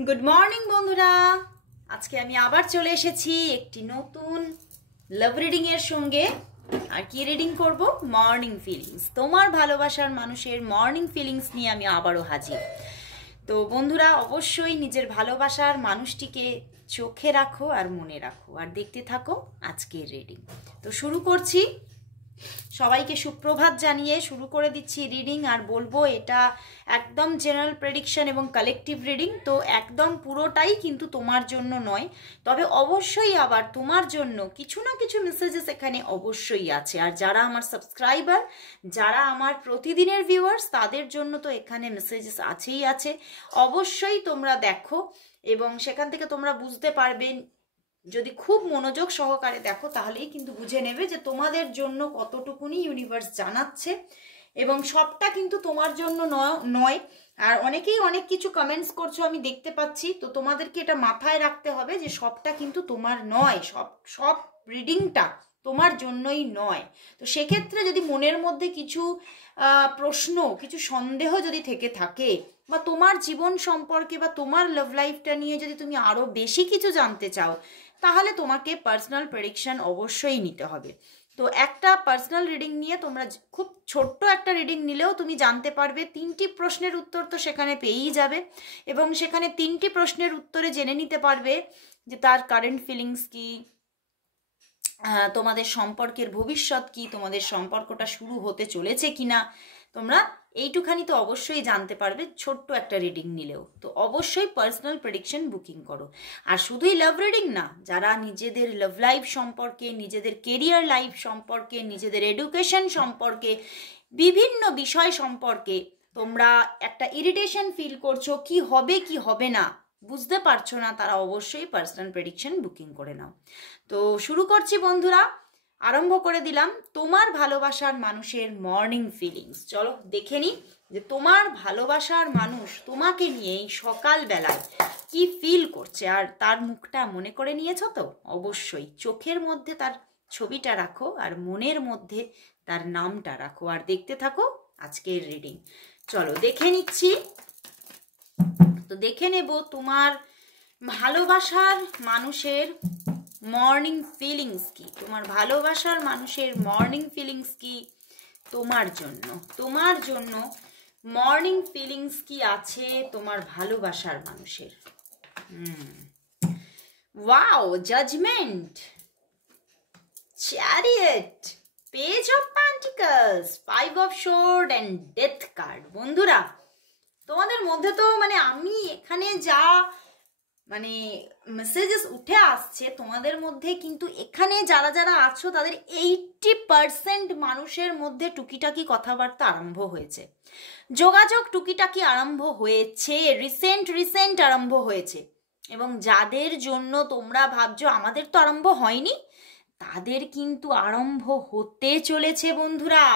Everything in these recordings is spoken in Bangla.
গুড মর্নিং বন্ধুরা, আজকে আমি আবার চলে এসেছি একটি নতুন লাভ রিডিং এর সঙ্গে। আর কি রিডিং করব? Morning feelings. তোমার ভালোবাসার মানুষের মর্নিং ফিলিংস নিয়ে আমি আবারও হাজির। তো বন্ধুরা, অবশ্যই নিজের ভালোবাসার মানুষটিকে চোখে রাখো আর মনে রাখো, আর দেখতে থাকো আজকের রিডিং। তো শুরু করছি। সবাইকে সুপ্রভাত জানিয়ে শুরু করে দিচ্ছি রিডিং। আর বলবো এটা একদম জেনারেল প্রেডিকশন এবং কালেকটিভ রিডিং, তো একদম পুরোটাই কিন্তু তোমার জন্য নয়। তবে অবশ্যই আবার তোমার জন্য কিছু না কিছু মেসেজেস এখানে অবশ্যই আছে। আর যারা আমার সাবস্ক্রাইবার, যারা আমার প্রতিদিনের ভিউয়ার্স, তাদের জন্য তো এখানে মেসেজেস আছেই আছে। অবশ্যই তোমরা দেখো এবং সেখান থেকে তোমরা বুঝতে পারবে। যদি খুব মনোযোগ সহকারে দেখো তাহলেই কিন্তু বুঝে নেবে যে তোমাদের জন্য কতটুকুনি ইউনিভার্স জানাচ্ছে, এবং সবটা কিন্তু তোমার জন্য নয়। আর অনেকেই অনেক কিছু কমেন্টস করছো আমি দেখতে পাচ্ছি, তো তোমাদেরকে এটা মাথায় রাখতে হবে যে সবটা কিন্তু তোমার নয়, সব রিডিংটা তোমার জন্যই নয়। তো সেক্ষেত্রে যদি মনের মধ্যে কিছু প্রশ্ন, কিছু সন্দেহ যদি থেকে থাকে, বা তোমার জীবন সম্পর্কে বা তোমার লাভ লাইফটা নিয়ে যদি তুমি আরও বেশি কিছু জানতে চাও, তাহলে তোমাকে পার্সোনাল প্রেডিকশন অবশ্যই নিতে হবে। তো একটা পার্সোনাল রিডিং নিয়ে তোমরা খুব ছোট্ট একটা রিডিং নিলেও তুমি জানতে পারবে। 3টি প্রশ্নের উত্তর তো সেখানে পেয়েই যাবে, এবং সেখানে 3টি প্রশ্নের উত্তরে জেনে নিতে পারবে যে তার কারেন্ট ফিলিংস কি, তোমাদের সম্পর্কের ভবিষ্যৎ কি, তোমাদের সম্পর্কটা শুরু হতে চলেছে কিনা। তোমরা এইটুখানি তো অবশ্যই জানতে পারবে ছোট্ট একটা রিডিং নিলেও। তো অবশ্যই পার্সোনাল প্রেডিকশন বুকিং করো। আর শুধুই লাভ রিডিং না, যারা নিজেদের লাভ লাইফ সম্পর্কে, নিজেদের কেরিয়ার লাইফ সম্পর্কে, নিজেদের এডুকেশন সম্পর্কে, বিভিন্ন বিষয় সম্পর্কে তোমরা একটা ইরিটেশন ফিল করছো, কি হবে কি হবে না বুঝতে পারছো না, তারা অবশ্যই পার্সোনাল প্রেডিকশন বুকিং করে নাও। তো শুরু করছি বন্ধুরা, আরম্ভ করে দিলাম তোমার ভালোবাসার মানুষের মর্নিং ফিলিংস। চলো দেখে নি যে তোমার ভালোবাসার মানুষ তোমাকে নিয়ে সকালবেলায় কি ফিল করছে। আর তার মুখটা মনে করে নিয়েছো তো? অবশ্যই চোখের মধ্যে তার ছবিটা রাখো আর মনের মধ্যে তার নামটা রাখো, আর দেখতে থাকো আজকের রিডিং। চলো দেখে নিচ্ছি। তো দেখে নেব তোমার ভালোবাসার মানুষের মর্নিং ফিলিংস কি, তোমার ভালোবাসার মানুষের মর্নিং ফিলিংস কি তোমার জন্য। তোমার জন্য মর্নিং ফিলিংস কি আছে তোমার ভালোবাসার মানুষের। Wow, judgement, chariot, page of pentacles, 5 of sword and death card. বন্ধুরা, তোমাদের মধ্যে তো আমি এখানে যা মেসেজেস উঠে আসছে, তোমাদের মধ্যে কিন্তু এখানে যারা যারা আছো তাদের 80% মানুষের মধ্যে টুকিটাকি কথাবার্তা আরম্ভ হয়েছে, যোগাযোগ টুকিটাকি আরম্ভ হয়েছে, রিসেন্ট আরম্ভ হয়েছে। এবং যাদের জন্য তোমরা ভাবছো আমাদের তো আরম্ভ হয়নি, তাদের কিন্তু আরম্ভ হতে চলেছে বন্ধুরা।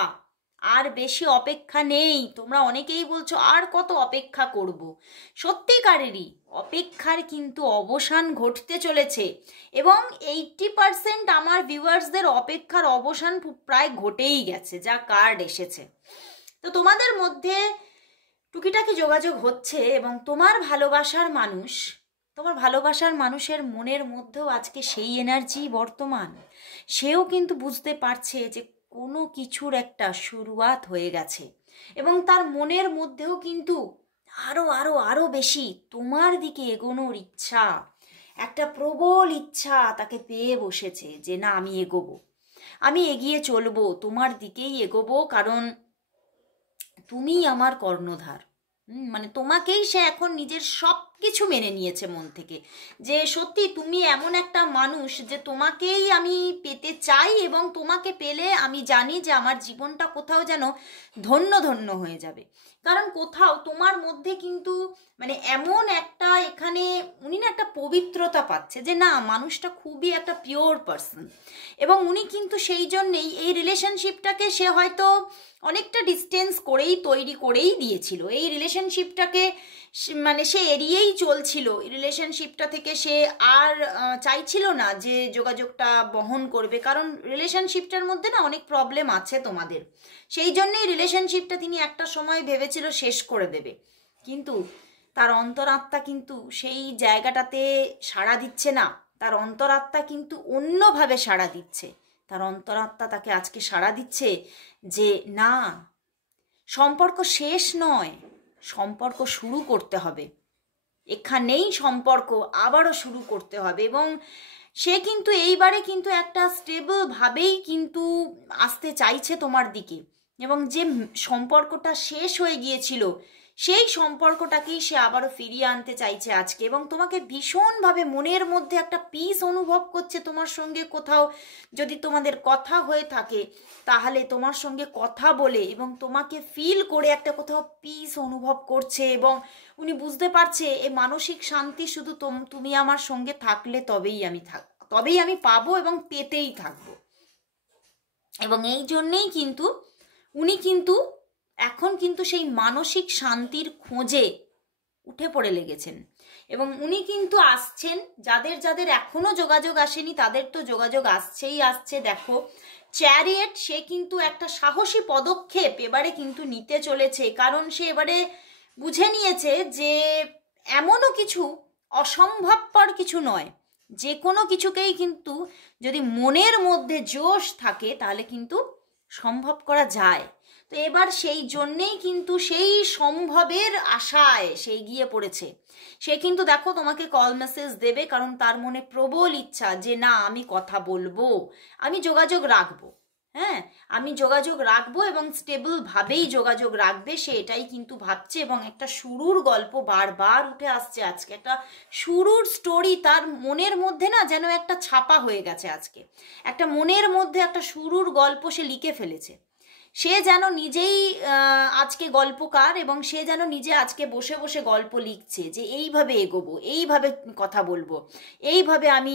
আর বেশি অপেক্ষা নেই। তোমরা অনেকেই বলছো আর কত অপেক্ষা করব। সত্যিকারেরই অপেক্ষার কিন্তু অবসান ঘটতে চলেছে, এবং 80% আমার ভিউয়ার্সদের অপেক্ষার অবসান প্রায় ঘটেই গেছে, যা কার্ড এসেছে। তো তোমাদের মধ্যে টুকিটাকি যোগাযোগ হচ্ছে, এবং তোমার ভালোবাসার মানুষের মনের মধ্যেও আজকে সেই এনার্জি বর্তমান। সেও কিন্তু বুঝতে পারছে যে কোনো কিছুর একটা শুরুয়াত হয়ে গেছে, এবং তার মনের মধ্যেও কিন্তু আরো আরো আরো বেশি তোমার দিকে এগোনোর ইচ্ছা, একটা প্রবল ইচ্ছা তাকে পেয়ে বসেছে যে না, আমি এগোবো, আমি এগিয়ে চলবো, তোমার দিকেই এগোবো, কারণ তুমি আমার কর্ণধার। তোমাকেই সে এখন নিজের সব কিছু মেনে নিয়েছে মন থেকে, যে সত্যি তুমি এমন একটা মানুষ যে তোমাকেই আমি পেতে চাই, এবং তোমাকে পেলে আমি জানি যে আমার জীবনটা কোথাও যেন ধন্য ধন্য হয়ে যাবে। কারণ কোথাও তোমার মধ্যে কিন্তু এমন একটা এখানে উনি না একটা পবিত্রতা পাচ্ছে, যে না, মানুষটা খুবই একটা পিওর পার্সন। এবং উনি কিন্তু সেই জন্যেই এই রিলেশনশিপটাকে সে হয়তো অনেকটা ডিস্টেন্স তৈরি করেই দিয়েছিল। এই রিলেশনশিপটাকে সে এড়িয়েই চলছিল। রিলেশনশিপটা থেকে সে আর চাইছিল না যে যোগাযোগটা বহন করবে, কারণ রিলেশনশিপটার মধ্যে না অনেক প্রবলেম আছে তোমাদের। সেই জন্যই রিলেশনশিপটা তিনি একটা সময় ভেবেছিল শেষ করে দেবে। কিন্তু তার অন্তরাত্মা কিন্তু সেই জায়গাটাতে সাড়া দিচ্ছে না, তার অন্তরাত্মা কিন্তু অন্যভাবে সাড়া দিচ্ছে। তার অন্তরাত্মা তাকে আজকে সাড়া দিচ্ছে যে না, সম্পর্ক শেষ নয়, সম্পর্ক শুরু করতে হবে, এখানেই সম্পর্ক আবারও শুরু করতে হবে। এবং সে কিন্তু এইবারে কিন্তু একটা স্টেবল ভাবেই কিন্তু আসতে চাইছে তোমার দিকে, এবং যে সম্পর্কটা শেষ হয়ে গিয়েছিল সেই সম্পর্কটাকেই সে আবারও ফিরিয়ে আনতে চাইছে আজকে। এবং তোমাকে ভীষণভাবে মনের মধ্যে একটা পিস অনুভব করছে তোমার সঙ্গে। কোথাও যদি তোমাদের কথা হয়ে থাকে তাহলে তোমার সঙ্গে কথা বলে এবং তোমাকে ফিল করে একটা কোথাও পিস অনুভব করছে, এবং উনি বুঝতে পারছে এই মানসিক শান্তি শুধু তুমি আমার সঙ্গে থাকলে তবেই আমি পাবো এবং পেতেই থাকবো। এবং এই জন্যেই কিন্তু উনি কিন্তু এখন কিন্তু সেই মানসিক শান্তির খোঁজে উঠে পড়ে লেগেছেন। এবং উনি কিন্তু আসছেন, যাদের যাদের এখনো যোগাযোগ আসেনি তাদের তো যোগাযোগ আসছে। দেখো চ্যারিয়েট, সে কিন্তু একটা সাহসী পদক্ষেপ এবারে কিন্তু নিতে চলেছে, কারণ সে এবারে বুঝে নিয়েছে যে এমনও কিছু অসম্ভবপর কিছু নয়, যে কোনো কিছুকেই কিন্তু যদি মনের মধ্যে জোশ থাকে তাহলে কিন্তু সম্ভব করা যায়। তো এবার সেই জন্যেই কিন্তু সেই সম্ভবের আশায় সে গিয়ে পড়েছে। সে কিন্তু দেখো তোমাকে কল মেসেজ দেবে, কারণ তার মনে প্রবল ইচ্ছা যে না, আমি কথা বলবো, আমি যোগাযোগ রাখবো। হ্যাঁ, আমি যোগাযোগ রাখবো এবং স্টেবল ভাবেই যোগাযোগ রাখবে, সে এটাই কিন্তু ভাবছে। এবং একটা শুরুর গল্প বারবার উঠে আসছে আজকে, একটা শুরুর স্টোরি তার মনের মধ্যে না যেন একটা ছাপা হয়ে গেছে আজকে। একটা মনের মধ্যে একটা শুরুর গল্প সে লিখে ফেলেছে। সে যেন নিজেই আজকে গল্পকার, এবং সে যেন নিজে আজকে বসে বসে গল্প লিখছে যে এইভাবে এগোবো, এইভাবে কথা বলবো, এইভাবে আমি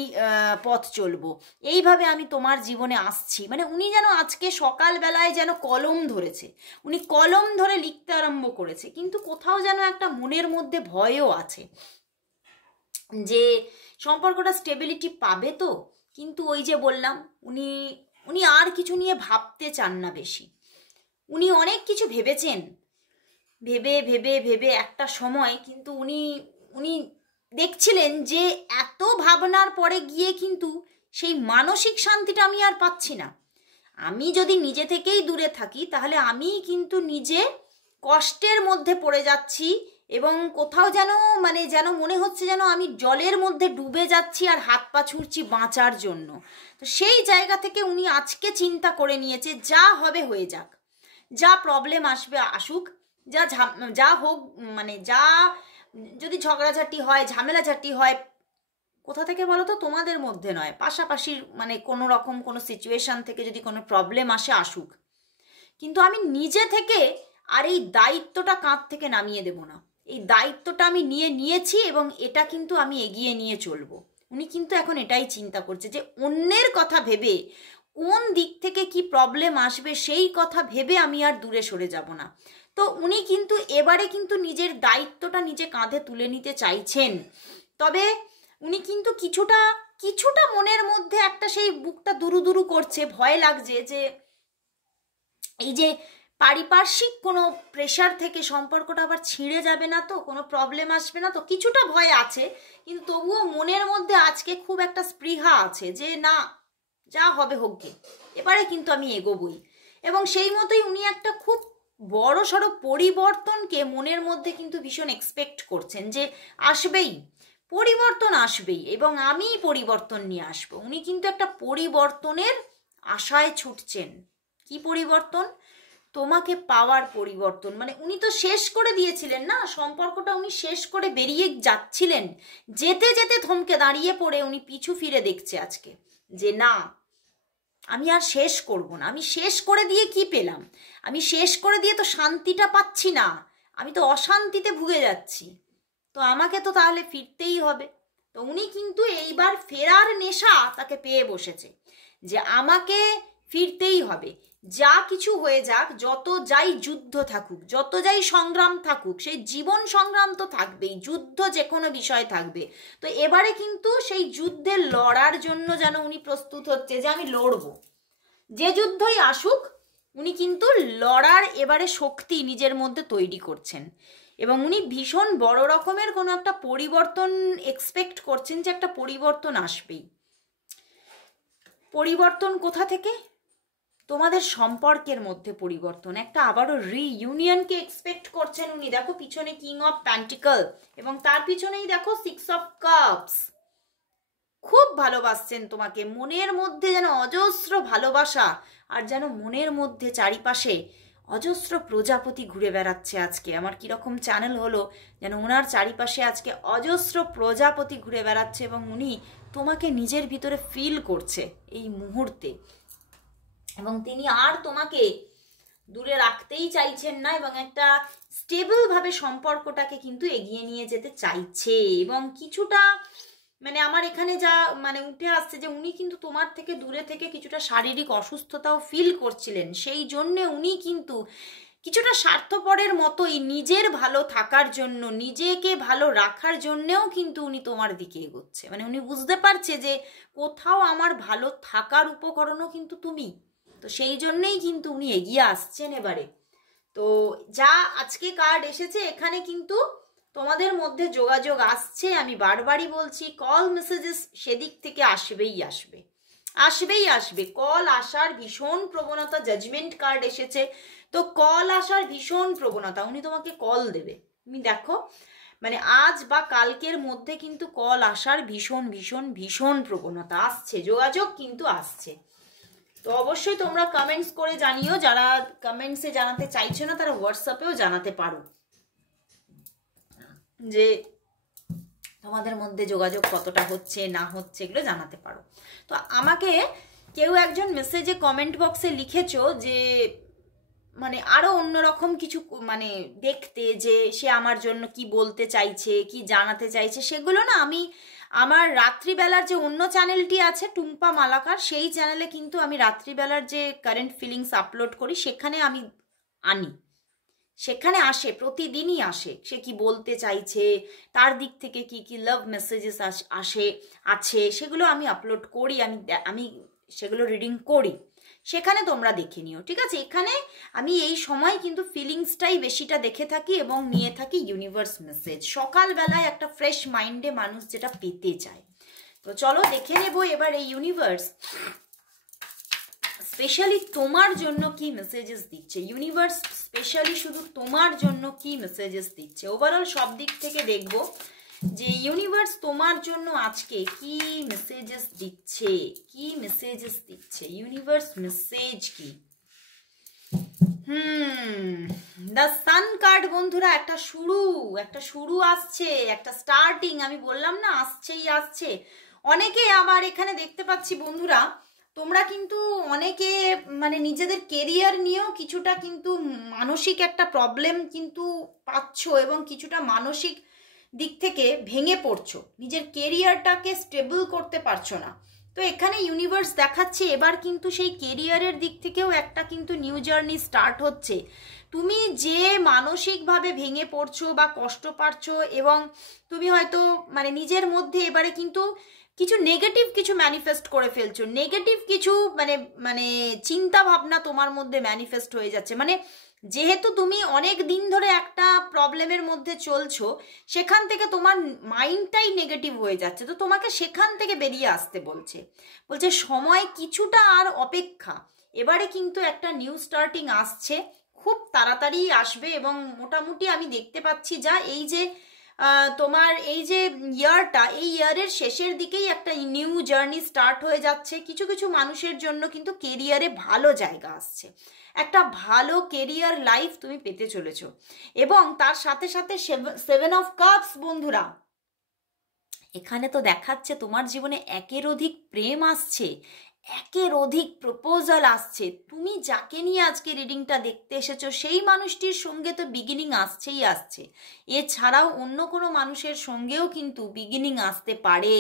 পথ চলবো, এইভাবে আমি তোমার জীবনে আসছি। মানে উনি যেন আজকে সকালবেলায় যেন কলম ধরেছে, উনি কলম ধরে লিখতে আরম্ভ করেছে। কিন্তু কোথাও যেন একটা মনের মধ্যে ভয়ও আছে যে সম্পর্কটা স্টেবিলিটি পাবে তো। কিন্তু ওই যে বললাম, উনি আর কিছু নিয়ে ভাবতে চান না বেশি। উনি অনেক কিছু ভেবেছেন, ভেবে ভেবে ভেবে একটা সময় কিন্তু উনি দেখছিলেন যে এত ভাবনার পরে গিয়ে কিন্তু সেই মানসিক শান্তিটা আমি আর পাচ্ছি না। আমি যদি নিজে থেকেই দূরে থাকি তাহলে আমি কিন্তু নিজে কষ্টের মধ্যে পড়ে যাচ্ছি, এবং কোথাও যেন মনে হচ্ছে যেন আমি জলের মধ্যে ডুবে যাচ্ছি আর হাত পা ছুঁড়ছি বাঁচার জন্য। তো সেই জায়গা থেকে উনি আজকে চিন্তা করে নিয়েছে যা হবে হয়ে যাক, যা প্রবলেম আসবে আসুক, যা হোক, যা যদি ঝগড়াঝাটি হয়, ঝামেলাঝাটি হয়, কোথা থেকে বলো তো, তোমাদের মধ্যে নয়, পাশাপাশির কোনো রকম কোনো সিচুয়েশান থেকে যদি কোনো প্রবলেম আসুক, কিন্তু আমি নিজে থেকে আর এই দায়িত্বটা কাঁধ থেকে নামিয়ে দেব না। এই দায়িত্বটা আমি নিয়েছি এবং এটা কিন্তু আমি এগিয়ে নিয়ে চলবো। উনি কিন্তু এখন এটাই চিন্তা করছে যে অন্যের কথা ভেবে কোন দিক থেকে কি প্রবলেম আসবে সেই কথা ভেবে আমি আর দূরে সরে যাব না। তো উনি কিন্তু এবারে কিন্তু নিজের দায়িত্বটা নিজে কাঁধে তুলে নিতে চাইছেন। তবে উনি কিন্তু কিছুটা মনের মধ্যে একটা সেই বুকটা দুরু করছে, ভয় লাগছে যে এই যে পারিপার্শ্বিক কোনো প্রেশার থেকে সম্পর্কটা আবার ছিঁড়ে যাবে না তো, কোনো প্রবলেম আসবে না তো, কিছুটা ভয় আছে। কিন্তু তবুও মনের মধ্যে আজকে খুব একটা স্পৃহা আছে যে না, যা হবে হোক গে, এবারে কিন্তু আমি এগোবই। এবং সেই মতোই উনি একটা খুব বড় সড়ো পরিবর্তনকে মনের মধ্যে কিন্তু ভীষণ এক্সপেক্ট করছেন যে পরিবর্তন আসবেই এবং আমি পরিবর্তন নিয়ে আসবো। উনি কিন্তু একটা পরিবর্তনের আশায় ছুটছেন। কি পরিবর্তন? তোমাকে পাওয়ার পরিবর্তন। উনি তো শেষ করে দিয়েছিলেন না সম্পর্কটা, উনি শেষ করে বেরিয়ে যাচ্ছিলেন, যেতে যেতে থমকে দাঁড়িয়ে পড়ে উনি পিছু ফিরে দেখছে আজকে যে না, আমি আর শেষ করব না। আমি শেষ করে দিয়ে কি পেলাম? আমি শেষ করে দিয়ে তো শান্তিটা পাচ্ছি না, আমি তো অশান্তিতে ভুগে যাচ্ছি। তো আমাকে তো তাহলে ফিরতেই হবে। তো উনি কিন্তু এইবার ফেরার নেশা তাকে পেয়ে বসেছে যে আমাকে ফিরতেই হবে, যা কিছু হয়ে যাক, যত যাই যুদ্ধ থাকুক, যত যাই সংগ্রাম থাকুক, সেই জীবন সংগ্রাম তো থাকবেই, যুদ্ধ যে কোনো বিষয় থাকবে। তো এবারে কিন্তু সেই যুদ্ধে লড়ার জন্য যেন উনি প্রস্তুত হচ্ছে যে আমি লড়বো, যে যুদ্ধই আসুক উনি কিন্তু লড়ার এবারে শক্তি নিজের মধ্যে তৈরি করছেন। এবং উনি ভীষণ বড় রকমের কোনো একটা পরিবর্তন এক্সপেক্ট করছেন, যে একটা পরিবর্তন আসবেই। পরিবর্তন কোথা থেকে? তোমাদের সম্পর্কের মধ্যে পরিবর্তন, একটা আবারও রিইউনিয়নকে এক্সপেক্ট করছেন উনি। দেখো পিছনে কিং অফ প্যান্টিকল এবং তার পিছনেই দেখো 6 অফ কাপস। খুব ভালোবাসছেন তোমাকে, মনের মধ্যে যেন অজস্র ভালোবাসা, আর যেন মনের মধ্যে চারিপাশে অজস্র প্রজাপতি ঘুরে বেড়াচ্ছে। আজকে আমার কিরকম চ্যানেল হলো, যেন ওনার চারিপাশে আজকে অজস্র প্রজাপতি ঘুরে বেড়াচ্ছে এবং উনি তোমাকে নিজের ভিতরে ফিল করছে এই মুহূর্তে, এবং তিনি আর তোমাকে দূরে রাখতেই চাইছেন না, এবং একটা স্টেবল ভাবে সম্পর্কটাকে কিন্তু এগিয়ে নিয়ে যেতে চাইছে। এবং কিছুটা মানে আমার এখানে যা মানে উঠে আসছে, যে উনি কিন্তু তোমার থেকে দূরে থেকে কিছুটা শারীরিক অসুস্থতাও ফিল করছিলেন। সেই জন্যে উনি কিন্তু কিছুটা স্বার্থপরের মতোই নিজের ভালো থাকার জন্য, নিজেকে ভালো রাখার জন্যেও কিন্তু উনি তোমার দিকে এগোচ্ছে। মানে উনি বুঝতে পারছে যে কোথাও আমার ভালো থাকার উপকরণও কিন্তু তুমি, তো সেই জন্যেই কিন্তু উনি এগিয়ে আসছেন এবারে। তো যা আজকে কার্ড এসেছে, এখানে কিন্তু তোমাদের মধ্যে যোগাযোগ আসছে। আমি বারবারই বলছি, কল মেসেজেস সেদিক থেকে আসবেই আসবে, আসবেই আসবে। কল আসার ভীষণ প্রবণতা, জাজমেন্ট কার্ড এসেছে, তো কল আসার ভীষণ প্রবণতা। উনি তোমাকে কল দেবে, তুমি দেখো মানে আজ বা কালকের মধ্যে কিন্তু কল আসার ভীষণ ভীষণ ভীষণ প্রবণতা আসছে, যোগাযোগ কিন্তু আসছে। তো অবশ্যই তোমরা কমেন্টস করে জানিও, যারা কমেন্টসে জানাতে চাইছো না তারা হোয়াটসঅ্যাপেও জানাতে পারো যে তোমাদের মধ্যে যোগাযোগ কতটা হচ্ছে না হচ্ছে, এগুলো জানাতে পারো। তো আমাকে কেউ একজন মেসেজে কমেন্ট বক্সে লিখেছো যে মানে আরো অন্যরকম কিছু মানে দেখতে, যে সে আমার জন্য কি বলতে চাইছে, কি জানাতে চাইছে, সেগুলো না আমি আমার রাত্রিবেলার যে অন্য চ্যানেলটি আছে টুম্পা মালাকার, সেই চ্যানেলে কিন্তু আমি রাত্রিবেলার যে কারেন্ট ফিলিংস আপলোড করি সেখানে আমি আনি, সেখানে আসে, প্রতিদিনই আসে। সে কি বলতে চাইছে, তার দিক থেকে কি কি লাভ মেসেজেস আছে, সেগুলো আমি আপলোড করি, আমি সেগুলো রিডিং করি, সেখানে তোমরা দেখে নিও, ঠিক আছে? এখানে আমি এই সময় কিন্তু ফিলিংসটাই বেশিটা দেখে থাকি এবং নিয়ে থাকি ইউনিভার্স মেসেজ। সকালবেলায় একটা ফ্রেশ মাইন্ডে মানুষ যেটা পেতে চায়। তো চলো দেখে নেবো এবার এই ইউনিভার্স স্পেশালি তোমার জন্য কি মেসেজেস দিচ্ছে। ইউনিভার্স স্পেশালি শুধু তোমার জন্য কি মেসেজেস দিচ্ছে, ওভারঅল সব দিক থেকে দেখবো যে ইউনিভার্স তোমার জন্য আজকে কি মেসেজেস দিচ্ছে, কি মেসেজেস দিচ্ছে ইউনিভার্স, মেসেজ কি। দ্য সান কার্ড বন্ধুরা, একটা শুরু আসছে, একটা স্টার্টিং। আমি বললাম না আসছেই আসছে। অনেকে আবার এখানে দেখতে পাচ্ছি বন্ধুরা, তোমরা কিন্তু অনেকে মানে নিজেদের কেরিয়ার নিয়েও কিছুটা কিন্তু মানসিক একটা প্রবলেম কিন্তু পাচ্ছ, এবং কিছুটা মানসিক দিক থেকে ভেঙে পড়ছো, নিজের কেরিয়ারটাকে স্টেবল করতে পারছো না। তো এখানে ইউনিভার্স দেখাচ্ছে এবার কিন্তু সেই কেরিয়ারের দিক থেকেও একটা কিন্তু নিউ জার্নি স্টার্ট হচ্ছে। তুমি যে মানসিকভাবে ভেঙে পড়ছো বা কষ্ট পাচ্ছ, এবং তুমি হয়তো মানে নিজের মধ্যে এবারে কিন্তু কিছু নেগেটিভ কিছু ম্যানিফেস্ট করে ফেলছো, নেগেটিভ কিছু মানে মানে চিন্তা ভাবনা তোমার মধ্যে ম্যানিফেস্ট হয়ে যাচ্ছে। মানে যেহেতু তুমি অনেক দিন ধরে একটা প্রবলেমের মধ্যে চলছো, সেখান থেকে তোমার মাইন্ডটাই নেগেটিভ হয়ে যাচ্ছে, তো তোমাকে সেখান থেকে বেরিয়ে আসতে বলছে সময় কিছুটা আর অপেক্ষা। এবারে কিন্তু একটা নিউ স্টার্টিং আসছে, খুব তাড়াতাড়ি আসবে, এবং মোটামুটি আমি দেখতে পাচ্ছি যা এই যে তোমার এই যে ইয়ারটা, এই ইয়ারের শেষের দিকেই একটা নিউ জার্নি স্টার্ট হয়ে যাচ্ছে। কিছু কিছু মানুষের জন্য কিন্তু কেরিয়ারে ভালো জায়গা আসছে, একটা ভালো কেরিয়ার লাইফ তুমি পেতে চলেছো। এবং তার সাথে সাথে 7 অফ কাপস বন্ধুরা, এখানে তো দেখাচ্ছে তোমার জীবনে একের অধিক প্রেম আসছে, একের অধিক প্রপোজাল আসছে। তুমি যাকে নিয়ে আজকে রিডিংটা দেখতে এসেছো সেই মানুষটির সঙ্গে তো বিগিনিং আসছেই আসছে, এছাড়াও অন্য কোনো মানুষের সঙ্গেও কিন্তু বিগিনিং আসতে পারে,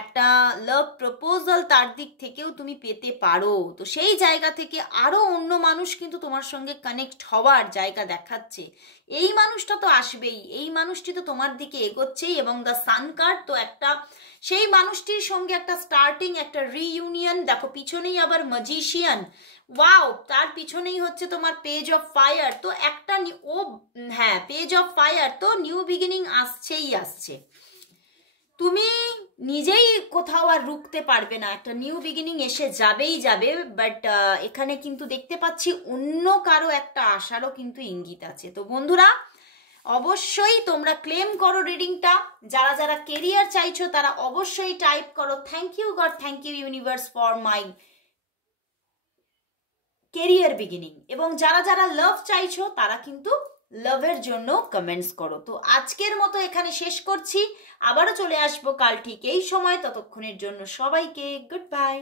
একটা লাভ প্রপোজাল তার দিক থেকেও তুমি পেতে পারো। তো সেই জায়গা থেকে আরও অন্য মানুষ কিন্তু তোমার সঙ্গে কানেক্ট হওয়ার জায়গা দেখাচ্ছে। এই মানুষটা তো আসবেই, এই মানুষটি তো তোমার দিকে এগোচ্ছেই, এবং দ্য সান কার্ড তো একটা সেই মানুষটির সঙ্গে একটা স্টার্টিং, একটা রিইউনিয়ন। দেখো পিছনেই আবার ম্যাজিশিয়ান, ওয়াও, তার পিছনেই হচ্ছে তোমার পেজ অফ ফায়ার। তো একটা হ্যাঁ, পেজ অফ ফায়ার, তো নিউ বিগিনিং আসছেই আসছে। তুমি নিজেই কোথাও আর রুখতে পারবে না, একটা নিউ বিগিনিং এসে যাবেই যাবে। বাট এখানে কিন্তু দেখতে পাচ্ছি অন্য কারো একটা আশারও কিন্তু ইঙ্গিত আছে। তো বন্ধুরা, অবশ্যই তোমরা ক্লেম করো রিডিংটা। যারা যারা কেরিয়ার চাইছো তারা অবশ্যই টাইপ করো thank you God, thank you universe for my career beginning. এবং যারা যারা লাভ চাইছো তারা কিন্তু লাভের জন্য কমেন্টস করো। তো আজকের মতো এখানে শেষ করছি, আবারও চলে আসবো কাল ঠিক এই সময়। ততক্ষণের জন্য সবাইকে গুড বাই।